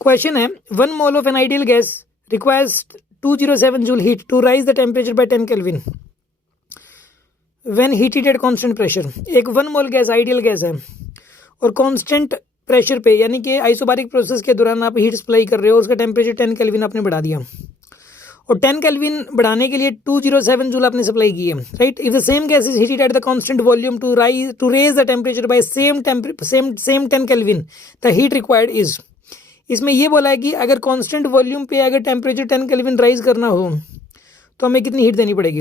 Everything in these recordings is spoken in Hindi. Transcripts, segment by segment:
क्वेश्चन है 1 mole of an ideal gas requires 207 joule heat to raise the temperature by 10 kelvin when heated at constant pressure. एक 1 मोल गैस आइडियल गैस है और कांस्टेंट प्रेशर पे यानी कि आइसोबारिक प्रोसेस के दौरान आप हीट सप्लाई कर रहे हो, उसका टेम्परेचर 10 केल्विन आपने बढ़ा दिया और 10 केल्विन बढ़ाने के लिए 207 जूल आपने सप्लाई की है, right. If the same gas is heated at the constant volume to raise the temperature by same 10 kelvin the heat required is. इसमें यह बोला है कि अगर कांस्टेंट वॉल्यूम पे अगर टेम्परेचर 10 केल्विन राइज करना हो तो हमें कितनी हीट देनी पड़ेगी,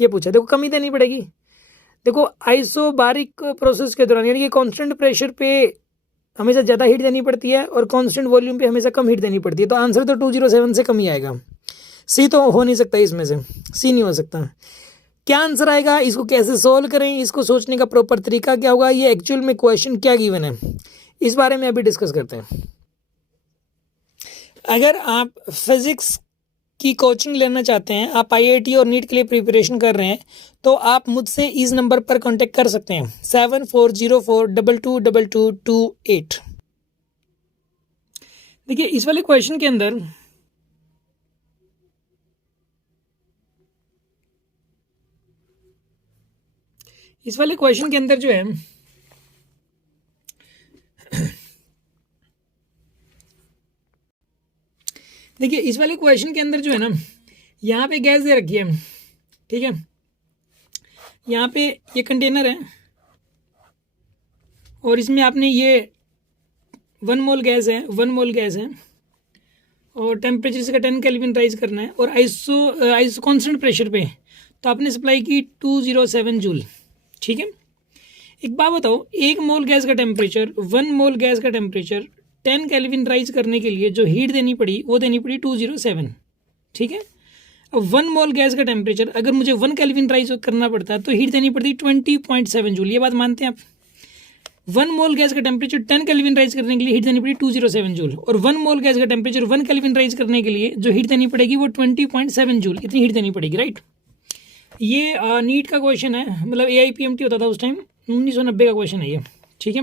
ये पूछा। देखो कम ही देनी पड़ेगी। देखो आइसोबारिक प्रोसेस के दौरान यानी कि कांस्टेंट प्रेशर पे हमेशा ज़्यादा हीट देनी पड़ती है और कांस्टेंट वॉल्यूम पे हमेशा कम हीट देनी पड़ती है, तो आंसर तो 207 से कम ही आएगा। सी तो हो नहीं सकता, इसमें से सी नहीं हो सकता। क्या आंसर आएगा, इसको कैसे सोल्व करें, इसको सोचने का प्रॉपर तरीका क्या होगा, ये एक्चुअल में क्वेश्चन क्या गिवन है, इस बारे में अभी डिस्कस करते हैं। अगर आप फिजिक्स की कोचिंग लेना चाहते हैं, आप IIT और नीट के लिए प्रिपरेशन कर रहे हैं, तो आप मुझसे इस नंबर पर कांटेक्ट कर सकते हैं 7404222228। देखिए इस वाले क्वेश्चन के अंदर जो है देखिए इस वाले क्वेश्चन के अंदर जो है ना, यहाँ पे गैस दे रखी है, ठीक है। यहाँ पे ये कंटेनर है और इसमें आपने ये 1 मोल गैस है और टेम्परेचर इसका 10 केल्विन राइज करना है और आइसो कांस्टेंट प्रेशर पे तो आपने सप्लाई की 207 जूल, ठीक है। एक बात बताओ, 1 मोल गैस का टेम्परेचर 1 मोल गैस का टेम्परेचर 10 केल्विन राइज करने के लिए जो हीट देनी पड़ी वो देनी पड़ी 207, ठीक है। अब 1 मोल गैस का टेम्परेचर अगर मुझे 1 केल्विन राइज करना पड़ता तो हीट देनी पड़ती 20.7 जूल। ये बात मानते हैं आप। 1 मोल गैस का टेम्परेचर 10 केल्विन राइज करने के लिए हीट देनी पड़ी 207 जूल और 1 मोल गैस का टेम्परेचर 1 केल्विन राइज करने के लिए जो हीट देनी पड़ेगी वो 20.7 जूल, इतनी हीट देनी पड़ेगी, राइट। ये नीट का क्वेश्चन है, मतलब AIPMT होता था उस टाइम, 1990 का क्वेश्चन है ये, ठीक है।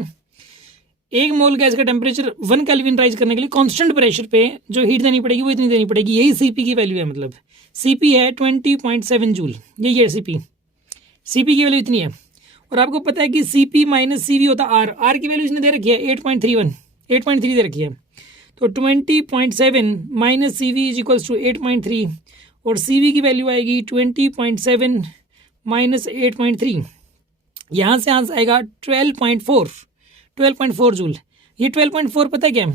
1 मोल गैस का टेम्परेचर 1 केल्विन राइज करने के लिए कांस्टेंट प्रेशर पे जो हीट देनी पड़ेगी वो इतनी देनी पड़ेगी। यही CP की वैल्यू है, मतलब CP है 20.7 जूल, यही है CP की वैल्यू इतनी है। और आपको पता है कि CP माइनस CV होता R की वैल्यू इसने दे रखी है 8.3 दे रखी है, तो 20.7 minus CV is equals to 8.3 और CV की वैल्यू आएगी 20.7 माइनस 8.3, यहाँ से आंसर आएगा 12.4 जूल। ये 12.4 पता है क्या है,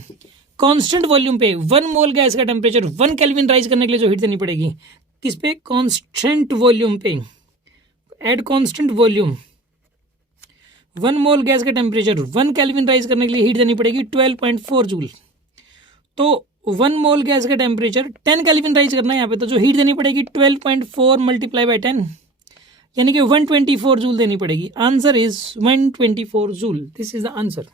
कांस्टेंट वॉल्यूम पे 1 मोल गैस का टेम्परेचर 1 केल्विन राइज करने के लिए जो हीट देनी पड़ेगी, किस पे, कांस्टेंट वॉल्यूम पे, at constant volume 1 mole gas का टेम्परेचर 1 केल्विन राइज करने के लिए हीट देनी पड़ेगी 12.4 जूल। तो 1 मोल गैस का टेम्परेचर 10 केल्विन राइज करना है यहाँ पे, तो जो हीट देनी पड़ेगी 12.4 मल्टीप्लाई बाय 10 यानी कि 124 जूल देनी पड़ेगी। Answer is 124 joule, this is the answer.